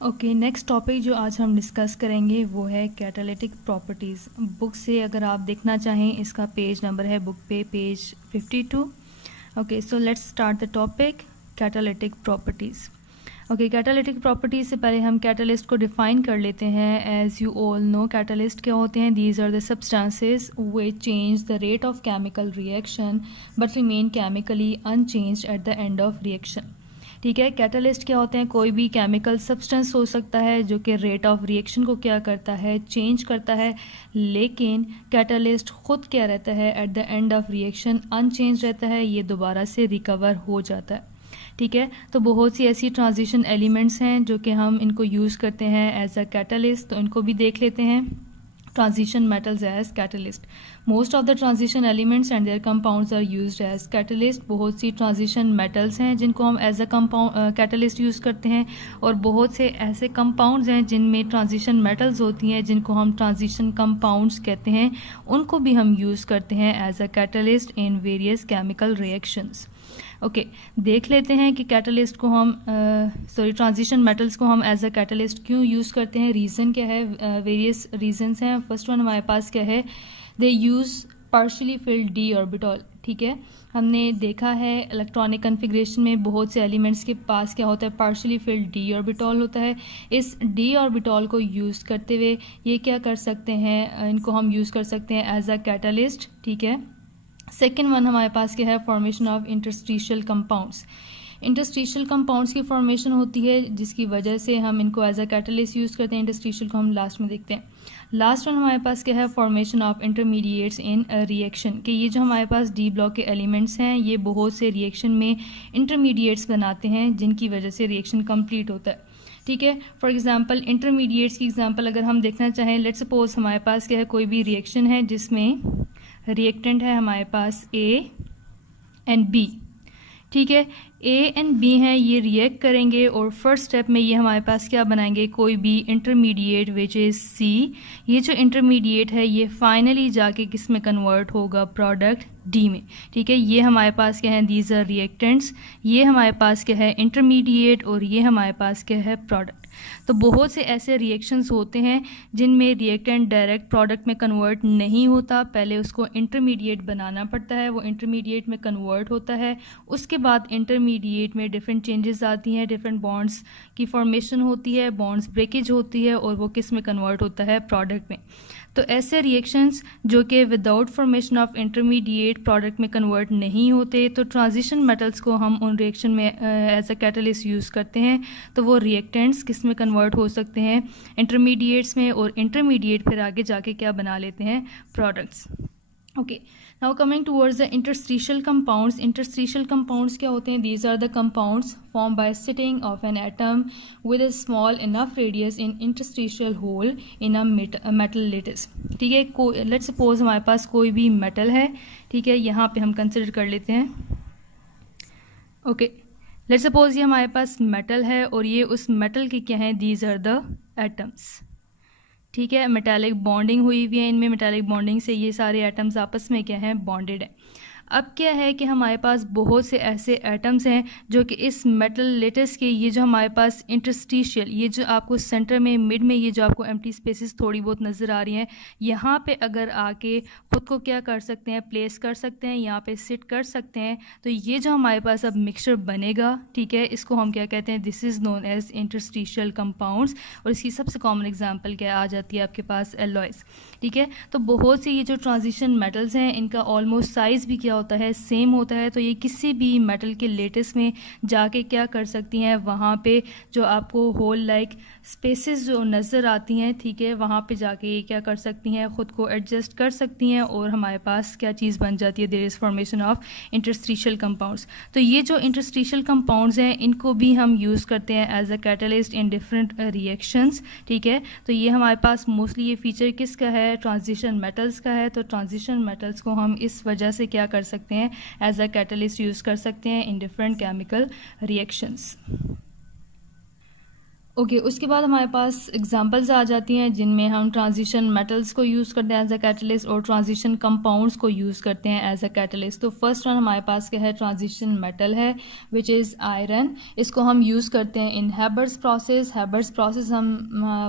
Okay, next topic जो आज हम डिस्कस करेंगे वो है कैटालिटिक प्रॉपर्टीज़। बुक से अगर आप देखना चाहें, इसका पेज नंबर है बुक पे page 52। Okay, so let's start the topic catalytic properties. Okay, catalytic properties से पहले हम कैटलिस्ट को डिफ़ाइन कर लेते हैं। As you all know, catalyst क्या होते हैं? These are the substances which change the rate of chemical reaction but remain chemically unchanged at the end of reaction. ठीक है, कैटलिस्ट क्या होते हैं? कोई भी केमिकल सब्सटेंस हो सकता है जो कि रेट ऑफ रिएक्शन को क्या करता है, चेंज करता है, लेकिन कैटलिस्ट खुद क्या रहता है, at the end of reaction unchanged रहता है, ये दोबारा से रिकवर हो जाता है। ठीक है, तो बहुत सी ऐसी ट्रांजिशन एलिमेंट्स हैं जो कि हम इनको यूज़ करते हैं एज अ कैटलिस्ट, तो इनको भी देख लेते हैं। transition metals as catalyst. Most of the transition elements and their compounds are used as catalyst. बहुत सी transition metals हैं जिनको हम as a compound catalyst use करते हैं, और बहुत से ऐसे compounds हैं जिनमें transition metals होती हैं जिनको हम transition compounds कहते हैं, उनको भी हम यूज़ करते हैं as a catalyst in various chemical reactions. Okay, देख लेते हैं कि कैटलिस्ट को हम ट्रांजिशन मेटल्स को हम एज अ कैटलिस्ट क्यों यूज़ करते हैं, रीज़न क्या है। वेरियस रीजंस हैं। फर्स्ट वन हमारे पास क्या है, they use partially filled d orbital. ठीक है, हमने देखा है इलेक्ट्रॉनिक कन्फिग्रेशन में बहुत से एलिमेंट्स के पास क्या होता है, पार्शियली फिल्ड डी ऑर्बिटल होता है। इस डी ऑर्बिटल को यूज़ करते हुए ये क्या कर सकते हैं, इनको हम यूज़ कर सकते हैं एज अ कैटलिस्ट। ठीक है, सेकेंड वन हमारे पास क्या है, formation of interstitial compounds. Interstitial compounds की फॉर्मेशन होती है जिसकी वजह से हम इनको एज अ कैटलिस्ट यूज़ करते हैं। इंटरस्टिशियल को हम लास्ट में देखते हैं। लास्ट वन हमारे पास क्या है, formation of intermediates in reaction, कि ये जो हमारे पास डी ब्लॉक के एलिमेंट्स हैं ये बहुत से रिएक्शन में इंटरमीडिएट्स बनाते हैं जिनकी वजह से रिएक्शन कंप्लीट होता है। ठीक है, फॉर एग्जांपल इंटरमीडिएट्स की एग्जांपल अगर हम देखना चाहें, लेट्स सपोज हमारे पास क्या है, कोई भी रिएक्शन है जिसमें रिएक्टेंट है हमारे पास ए एंड बी। ठीक है, ए एंड बी हैं, ये रिएक्ट करेंगे और फर्स्ट स्टेप में ये हमारे पास क्या बनाएंगे, कोई भी इंटरमीडिएट विच इज़ सी। ये जो इंटरमीडिएट है ये फाइनली जाके किस में कन्वर्ट होगा, प्रोडक्ट डी में। ठीक है, ये हमारे पास क्या है, दीज आर रिएक्टेंट्स, ये हमारे पास क्या है, इंटरमीडिएट, और ये हमारे पास क्या है, प्रोडक्ट। तो बहुत से ऐसे रिएक्शंस होते हैं जिनमें रिएक्टेंट डायरेक्ट प्रोडक्ट में कन्वर्ट नहीं होता, पहले उसको इंटरमीडिएट बनाना पड़ता है, वो इंटरमीडिएट में कन्वर्ट होता है, उसके बाद इंटरमीडिएट में डिफरेंट चेंजेस आती हैं, डिफरेंट बॉन्ड्स की फॉर्मेशन होती है, बॉन्ड्स ब्रेकेज होती है, और वो किस में कन्वर्ट होता है, प्रोडक्ट में। तो ऐसे रिएक्शंस जो कि without formation of intermediate product में कन्वर्ट नहीं होते, तो ट्रांजिशन मेटल्स को हम उन रिएक्शन में एज अ कैटलिस्ट यूज़ करते हैं, तो वो रिएक्टेंट्स किस में कन्वर्ट हो सकते हैं, इंटरमीडिएट्स में, और इंटरमीडिएट फिर आगे जाके क्या बना लेते हैं, products. Okay, now coming towards the interstitial compounds. Interstitial compounds क्या होते हैं, these are the compounds form by sitting of an atom with a small enough radius in interstitial hole in a metal lattice. ठीक है, let's suppose हमारे पास कोई भी metal है। ठीक है, यहाँ पे हम कंसिडर कर लेते हैं। ओके, लेट्स सपोज ये हमारे पास मेटल है और ये उस मेटल के क्या हैं, दीज आर द एटम्स। ठीक है, मेटालिक बॉन्डिंग हुई हुई है इनमें, मेटालिक बॉन्डिंग से ये सारे एटम्स आपस में क्या है, बॉन्डेड है। अब क्या है कि हमारे पास बहुत से ऐसे एटम्स हैं जो कि इस मेटल लेटिस के, ये जो हमारे पास इंटरस्टिशियल, ये जो आपको सेंटर में मिड में ये जो आपको एम्प्टी स्पेसेस थोड़ी बहुत नज़र आ रही हैं, यहाँ पे अगर आके ख़ुद को क्या कर सकते हैं, प्लेस कर सकते हैं, यहाँ पे सिट कर सकते हैं, तो ये जो हमारे पास अब मिक्सचर बनेगा, ठीक है, इसको हम क्या कहते हैं, this is known as interstitial compounds. और इसकी सबसे कॉमन एग्जाम्पल क्या आ जाती है आपके पास, एलॉयज़। ठीक है, तो बहुत सी ये जो ट्रांजिशन मेटल्स हैं इनका ऑलमोस्ट साइज़ भी क्या होता है, सेम होता है, तो ये किसी भी मेटल के लेटिस में जाके क्या कर सकती हैं, वहाँ पे जो आपको होल लाइक स्पेसेस जो नज़र आती हैं, ठीक है, वहाँ पे जाके ये क्या कर सकती हैं, ख़ुद को एडजस्ट कर सकती हैं, और हमारे पास क्या चीज़ बन जाती है, there is formation of interstitial compounds. तो ये जो इंटरस्टिशियल कंपाउंड्स हैं इनको भी हम यूज़ करते हैं as a catalyst in different reactions. ठीक है, तो ये हमारे पास मोस्टली ये फीचर किसका है, ट्रांजिशन मेटल्स का है। तो ट्रांजिशन मेटल्स को हम इस वजह से क्या कर सकते हैं, एज अ कैटलिस्ट यूज़ कर सकते हैं in different chemical reactions. Okay उसके बाद हमारे पास एग्जांपल्स आ जाती हैं जिनमें हम ट्रांजिशन मेटल्स को यूज़ करते हैं एज अ कैटलिस्ट और ट्रांजिशन कंपाउंड्स को यूज़ करते हैं एज अ कैटलिस्ट। तो फर्स्ट वन हमारे पास क्या है, ट्रांजिशन मेटल है विच इज़ आयरन। इसको हम यूज़ करते हैं इन हैबर्स प्रोसेस। हैबर्स प्रोसेस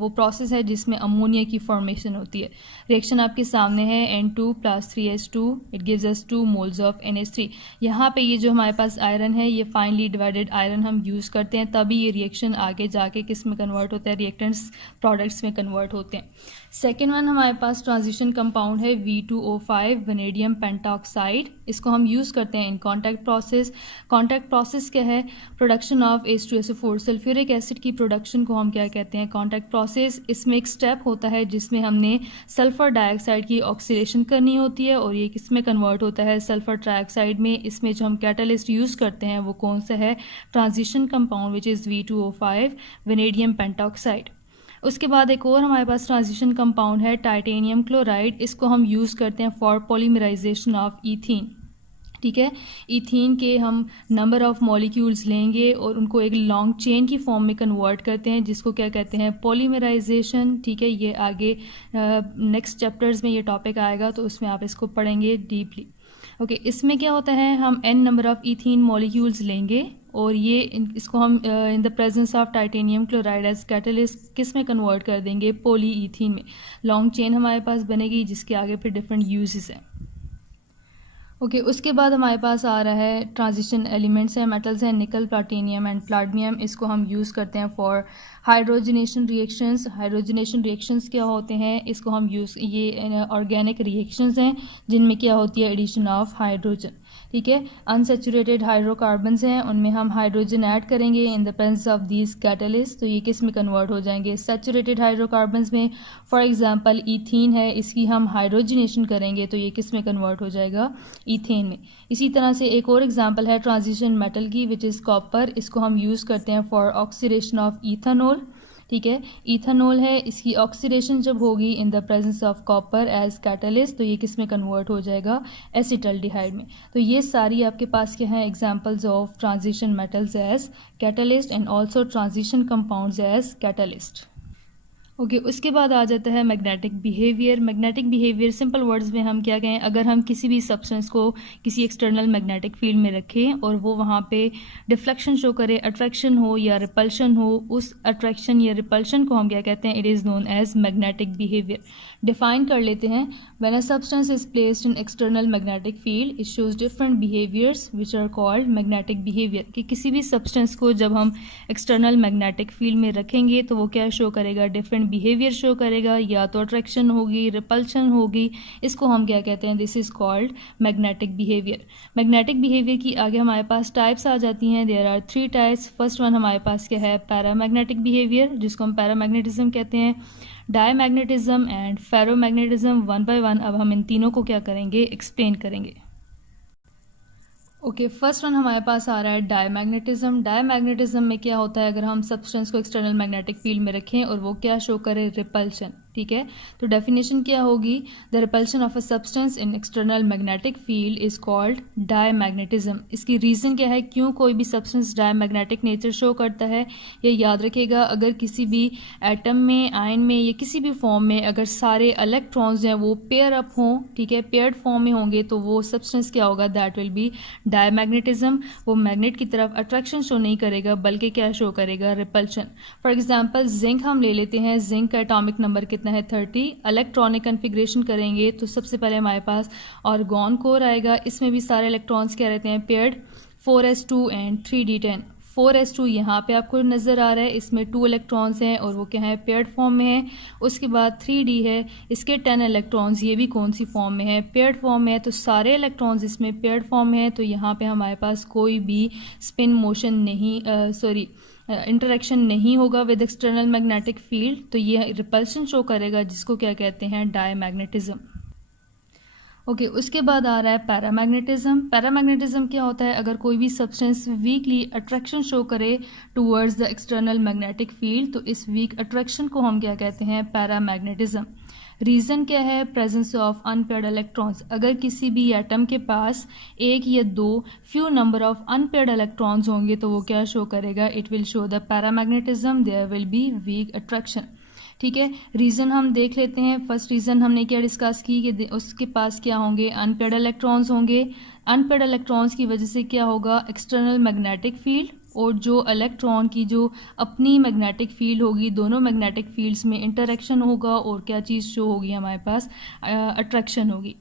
वो प्रोसेस है जिसमें अमोनिया की फॉर्मेशन होती है। रिएक्शन आपके सामने है N2 + 3H2, it gives us 2 moles of NH3। यहाँ पे ये जो हमारे पास आयरन है ये फाइनली डिवाइडेड आयरन हम यूज़ करते हैं, तभी ये रिएक्शन आगे जाके किस में कन्वर्ट होता है, रिएक्टेंट्स प्रोडक्ट्स में कन्वर्ट होते हैं। सेकेंड वन हमारे पास ट्रांजिशन कंपाउंड है V2O5 वेनेडियम पेंटाऑक्साइड। इसको हम यूज़ करते हैं in contact process. Contact process क्या है, production of H2SO4 sulphuric acid की प्रोडक्शन को हम क्या कहते हैं, कॉन्टैक्ट प्रोसेस। इसमें एक स्टेप होता है जिसमें हमने सल्फर डाइऑक्साइड की ऑक्सीडेशन करनी होती है और ये किस में कन्वर्ट होता है, सल्फर ट्राइऑक्साइड में। इसमें जो हम कैटलिस्ट यूज़ करते हैं वो कौन सा है, transition compound which is V2O5 vanadium pentoxide. उसके बाद एक और हमारे पास ट्रांजिशन कंपाउंड है टाइटेनियम क्लोराइड। इसको हम यूज़ करते हैं फॉर पॉलीमराइजेशन ऑफ ईथीन। ठीक है, ईथीन के हम नंबर ऑफ मॉलिक्यूल्स लेंगे और उनको एक लॉन्ग चेन की फॉर्म में कन्वर्ट करते हैं जिसको क्या कहते हैं, पॉलीमराइजेशन। ठीक है, ये आगे नेक्स्ट चैप्टर्स में ये टॉपिक आएगा तो उसमें आप इसको पढ़ेंगे डीपली। ओके इसमें क्या होता है, हम n number of ethene molecules लेंगे और ये इसको हम in the presence of titanium chloride as catalyst किस में कन्वर्ट कर देंगे, पॉली ईथीन में। लॉन्ग चेन हमारे पास बनेगी जिसके आगे फिर डिफरेंट यूजेस हैं। ओके उसके बाद हमारे पास आ रहा है ट्रांजिशन एलिमेंट्स हैं, मेटल्स हैं, निकल, प्लैटिनियम एंड प्लाटिनियम। इसको हम यूज़ करते हैं for hydrogenation reactions. Hydrogenation reactions क्या होते हैं, इसको हम ये ऑर्गेनिक रिएक्शंस हैं जिनमें क्या होती है, एडिशन ऑफ हाइड्रोजन। ठीक है, अनसेचुरेटेड हाइड्रोकार्बन्स हैं, उनमें हम हाइड्रोजन ऐड करेंगे इन the presence of these catalyst, तो ये किस में कन्वर्ट हो जाएंगे, सैचुरेटेड हाइड्रोकार्बन्स में। फॉर एग्जांपल ईथीन है, इसकी हम हाइड्रोजनेशन करेंगे तो ये किस में कन्वर्ट हो जाएगा, ईथेन में। इसी तरह से एक और एग्जांपल है ट्रांजिशन मेटल की विच इज़ कॉपर। इसको हम यूज़ करते हैं फॉर ऑक्सीडेशन ऑफ इथेनॉल। ठीक है, इथेनॉल है, इसकी ऑक्सीडेशन जब होगी in the presence of copper as catalyst तो ये किस में कन्वर्ट हो जाएगा, एसिटल्डिहाइड में। तो ये सारी आपके पास क्या है, examples of transition metals as catalyst and also transition compounds as catalyst. Okay उसके बाद आ जाता है magnetic behaviour. Magnetic behaviour simple words में हम क्या कहें, अगर हम किसी भी सब्सटेंस को किसी एक्सटर्नल मैग्नेटिक फील्ड में रखें और वो वहाँ पे डिफ्लेक्शन शो करे, अट्रैक्शन हो या रिपल्शन हो, उस अट्रैक्शन या रिपल्शन को हम क्या कहते हैं, it is known as magnetic behaviour. Define कर लेते हैं, when a substance is placed in external magnetic field it shows different behaviours which are called magnetic behaviour. कि किसी भी सब्सटेंस को जब हम एक्सटर्नल मैग्नेटिक फील्ड में रखेंगे तो वो क्या शो करेगा, डिफरेंट बिहेवियर शो करेगा, या तो अट्रैक्शन होगी, रिपल्शन होगी। इसको हम क्या कहते हैं, this is called magnetic behaviour. Magnetic behaviour की आगे हमारे पास टाइप्स आ जाती हैं, there are 3 types. First one हमारे पास क्या है, पैरामैग्नेटिक बिहेवियर जिसको हम पैरामैग्नेटिज्म कहते हैं, diamagnetism and ferromagnetism. One by one अब हम इन तीनों को क्या करेंगे, एक्सप्लेन करेंगे। ओके फर्स्ट वन हमारे पास आ रहा है डायमैग्नेटिज्म। डायमैग्नेटिज्म में क्या होता है, अगर हम सब्सटेंस को एक्सटर्नल मैग्नेटिक फील्ड में रखें और वो क्या शो करे, रिपल्शन। ठीक है, तो डेफिनेशन क्या होगी, the repulsion of a substance in external magnetic field is called diamagnetism. इसकी रीज़न क्या है, क्यों कोई भी सब्सटेंस डायमैग्नेटिक नेचर शो करता है, ये याद रखिएगा। अगर किसी भी एटम में, आयन में या किसी भी फॉर्म में अगर सारे इलेक्ट्रॉन्स हैं वो पेयर अप हों, ठीक है, पेयर्ड फॉर्म में होंगे तो वो सब्सटेंस क्या होगा, दैट विल बी डायमैग्नेटिज्म। वो मैग्नेट की तरफ अट्रैक्शन शो नहीं करेगा बल्कि क्या शो करेगा, रिपल्शन। फॉर एग्जांपल जिंक हम ले लेते हैं, जिंक का एटॉमिक नंबर कितना है, 30। इलेक्ट्रॉनिक कन्फिग्रेशन करेंगे तो सबसे पहले हमारे पास आर्गॉन कोर आएगा, इसमें भी सारे इलेक्ट्रॉन्स क्या रहते हैं, paired, 4s2 and 3d10। 4s2 यहाँ पे आपको नज़र आ रहा है, इसमें 2 इलेक्ट्रॉन्स हैं और वो क्या है, पेयर्ड फॉर्म में है। उसके बाद 3d है, इसके 10 इलेक्ट्रॉन्स, ये भी कौन सी फॉर्म में है, पेयर्ड फॉर्म में है। तो सारे इलेक्ट्रॉन्स इसमें पेयर्ड फॉर्म में है, तो यहाँ पे हमारे पास कोई भी स्पिन मोशन नहीं, इंटरेक्शन नहीं होगा विद एक्सटर्नल मैग्नेटिक फील्ड, तो ये रिपल्शन शो करेगा जिसको क्या कहते हैं, डायमैग्नेटिज्म। ओके उसके बाद आ रहा है पैरामैग्नेटिज्म। पैरामैग्नेटिज्म क्या होता है, अगर कोई भी सब्सटेंस वीकली अट्रैक्शन शो करे towards the external magnetic field तो इस वीक अट्रैक्शन को हम क्या कहते हैं, पैरामैग्नेटिज्म। रीज़न क्या है? Presence of unpaired electrons. अगर किसी भी एटम के पास एक या दो few number of unpaired electrons होंगे तो वो क्या शो करेगा? It will show the paramagnetism, there will be weak attraction. ठीक है, रीज़न हम देख लेते हैं। फर्स्ट रीज़न हमने क्या डिस्कस की कि उसके पास क्या होंगे? अनपेयर्ड इलेक्ट्रॉन्स होंगे। अनपेयर्ड इलेक्ट्रॉन्स की वजह से क्या होगा? एक्सटर्नल मैग्नेटिक फील्ड और जो इलेक्ट्रॉन की जो अपनी मैग्नेटिक फील्ड होगी, दोनों मैग्नेटिक फील्ड्स में इंटरेक्शन होगा और क्या चीज़ शो होगी हमारे पास? अट्रैक्शन होगी।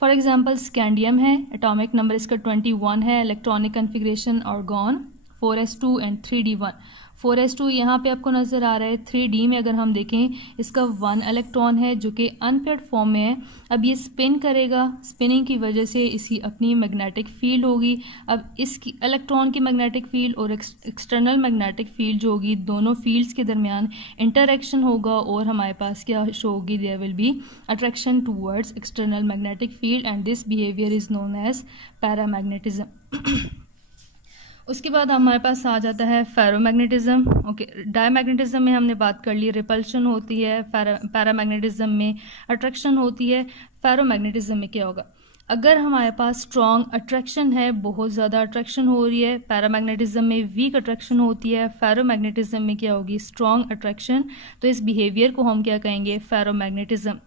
फॉर एग्जांपल स्कैंडियम है, एटॉमिक नंबर इसका 21 है, electronic configuration argon 4s2 and 3d1। 4s2 यहाँ पे आपको नज़र आ रहा है। 3d में अगर हम देखें इसका 1 इलेक्ट्रॉन है जो कि अनपेयर्ड फॉर्म में है। अब ये स्पिन करेगा, स्पिनिंग की वजह से इसकी अपनी मैग्नेटिक फील्ड होगी। अब इसकी इलेक्ट्रॉन की मैग्नेटिक फील्ड और एक्सटर्नल मैग्नेटिक फील्ड जो होगी, दोनों फील्ड्स के दरमियान इंटरेक्शन होगा और हमारे पास क्या शो होगी? There will be attraction towards external magnetic field and this behaviour is known as paramagnetism. उसके बाद हमारे पास आ जाता है फेरोमैग्नेटिज्म। ओके, डायमैग्नेटिज्म में हमने बात कर ली, रिपल्शन होती है। पैरामैग्नेटिज्म में अट्रैक्शन होती है। फेरोमैग्नेटिज्म में क्या होगा? अगर हमारे पास स्ट्रॉन्ग अट्रैक्शन है, बहुत ज़्यादा अट्रैक्शन हो रही है, पैरामैग्नेटिज्म में वीक अट्रैक्शन होती है, फेरोमैग्नेटिज्म में क्या होगी? Strong attraction. तो इस बिहेवियर को हम क्या कहेंगे? फेरोमैग्नेटिज्म।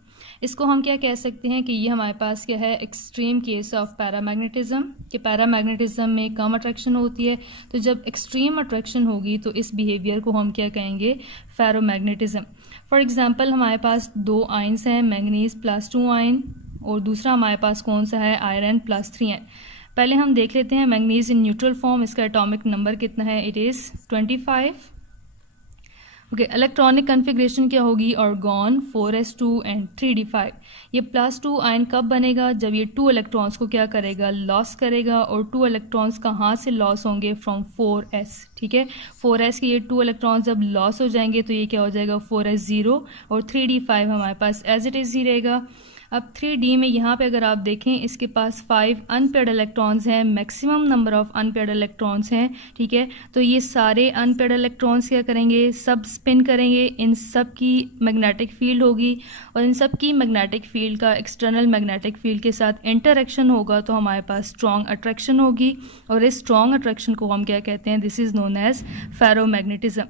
इसको हम क्या कह सकते हैं कि ये हमारे पास क्या है? एक्सट्रीम केस ऑफ पैरामैग्नेटिज्म, कि पैरामैग्नेटिज्म में कम अट्रैक्शन होती है। तो जब एक्सट्रीम अट्रैक्शन होगी तो इस बिहेवियर को हम क्या कहेंगे? फेरोमैग्नेटिज्म। फॉर एग्जांपल हमारे पास दो आयंस हैं, मैंगनीज +2 आयन और दूसरा हमारे पास कौन सा है? Iron +3 ion. पहले हम देख लेते हैं मैंगनीज इन न्यूट्रल फॉर्म। इसका एटॉमिक नंबर कितना है? It is 25। Okay, electronic configuration क्या होगी? Argon 4s2 and 3d5। ये +2 आयन कब बनेगा? जब ये 2 इलेक्ट्रॉन्स को क्या करेगा? लॉस करेगा। और 2 इलेक्ट्रॉन्स कहाँ से लॉस होंगे? From 4s। ठीक है, 4s के ये 2 इलेक्ट्रॉन्स जब लॉस हो जाएंगे तो ये क्या हो जाएगा? 4s0 और 3d5 हमारे पास एज इट इज़ ही रहेगा। अब 3d में यहाँ पे अगर आप देखें इसके पास 5 अनपेयर्ड इलेक्ट्रॉन्स हैं, maximum number of unpaired electrons हैं। ठीक है, तो ये सारे अनपेयर्ड इलेक्ट्रॉन्स क्या करेंगे? सब स्पिन करेंगे, इन सब की मैग्नेटिक फील्ड होगी और इन सब की मैग्नेटिक फील्ड का एक्सटर्नल मैग्नेटिक फील्ड के साथ इंटरेक्शन होगा तो हमारे पास स्ट्रॉन्ग अट्रैक्शन होगी और इस स्ट्रॉन्ग अट्रैक्शन को हम क्या कहते हैं? This is known as ferromagnetism.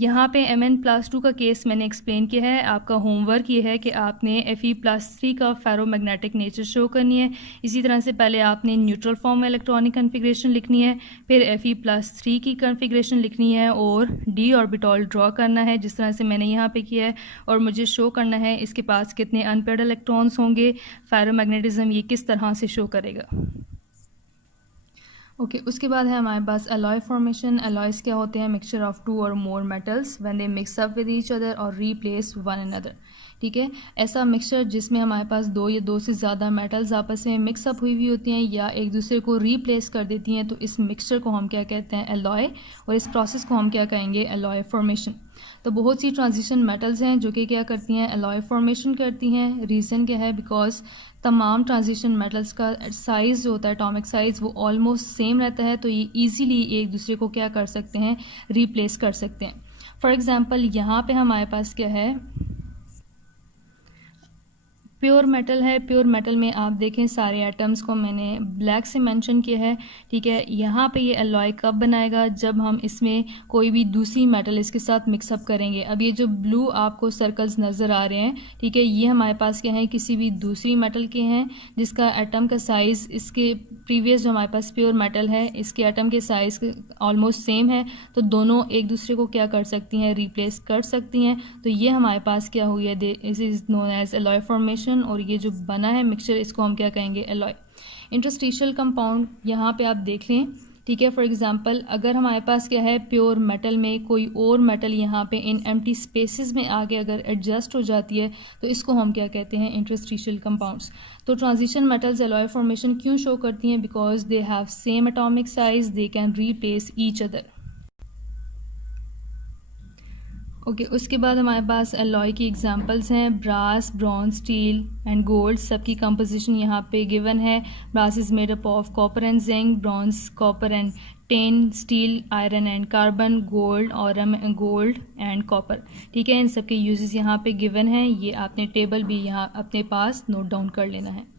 यहाँ पे Mn+2 का केस मैंने एक्सप्लेन किया है। आपका होमवर्क ये है कि आपने Fe+3 का फेरोमैग्नेटिक नेचर शो करनी है। इसी तरह से पहले आपने न्यूट्रल फॉर्म में इलेक्ट्रॉनिक कन्फिग्रेशन लिखनी है, फिर Fe+3 की कन्फिग्रेशन लिखनी है और d ऑर्बिटल ड्रॉ करना है जिस तरह से मैंने यहाँ पे किया है और मुझे शो करना है इसके पास कितने अनपेयर्ड इलेक्ट्रॉन्स होंगे। फेरोमैग्नेटिज्म ये किस तरह से शो करेगा? ओके, उसके बाद है हमारे पास अलॉय फॉर्मेशन। अलॉयज क्या होते हैं? मिक्सचर ऑफ 2 और मोर metals when they mix up with each other और रीप्लेस वन अनदर। ठीक है, ऐसा मिक्सचर जिसमें हमारे पास 2 या 2 से ज़्यादा मेटल्स आपस में मिक्सअप हुई हुई होती हैं या एक दूसरे को रीप्लेस कर देती हैं, तो इस मिक्सचर को हम क्या कहते हैं? अलॉय। और इस प्रोसेस को हम क्या कहेंगे? Alloy formation. तो बहुत सी ट्रांजिशन मेटल्स हैं जो कि क्या करती हैं? अलॉय फॉर्मेशन करती हैं। रीज़न क्या है? बिकॉज तमाम ट्रांजिशन मेटल्स का साइज़ जो होता है, एटॉमिक साइज़, वो ऑलमोस्ट सेम रहता है, तो ये ईजीली एक दूसरे को क्या कर सकते हैं? रिप्लेस कर सकते हैं। फॉर एग्ज़ाम्पल यहाँ पे हमारे पास क्या है? प्योर मेटल है। प्योर मेटल में आप देखें सारे एटम्स को मैंने ब्लैक से मेंशन किया है। ठीक है, यहाँ पे ये अलॉय कब बनाएगा? जब हम इसमें कोई भी दूसरी मेटल इसके साथ मिक्सअप करेंगे। अब ये जो ब्लू आपको सर्कल्स नज़र आ रहे हैं, ठीक है, ये हमारे पास क्या है? किसी भी दूसरी मेटल के हैं जिसका एटम का साइज़ इसके प्रीवियस जो हमारे पास प्योर मेटल है इसके एटम के साइज़ ऑलमोस्ट सेम है, तो दोनों एक दूसरे को क्या कर सकती हैं? रिप्लेस कर सकती हैं। तो ये हमारे पास क्या हुई है? This is known as alloy formation. और ये जो बना है मिक्सचर इसको हम क्या कहेंगे? अलॉय। इंटरस्टिशियल कंपाउंड यहाँ पे आप देख लें। ठीक है, फॉर एग्जांपल अगर हमारे पास क्या है? प्योर मेटल में कोई और मेटल यहाँ पे इन एम्प्टी स्पेसेस में आके अगर एडजस्ट हो जाती है तो इसको हम क्या कहते हैं? Interstitial compounds. तो ट्रांजिशन मेटल्स अलॉय फॉर्मेशन क्यों शो करती हैं? Because they have same atomic size, they can replace each other. Okay उसके बाद हमारे पास अलॉय की एग्जांपल्स हैं, brass, bronze, steel and gold. सबकी कंपोजिशन यहाँ पे गिवन है। Brass is made up of copper and zinc, bronze copper and tin, steel iron and carbon, gold और गोल्ड एंड कॉपर। ठीक है, इन सब के यूजेस यहाँ पे गिवन हैं। ये आपने टेबल भी यहाँ अपने पास नोट डाउन कर लेना है।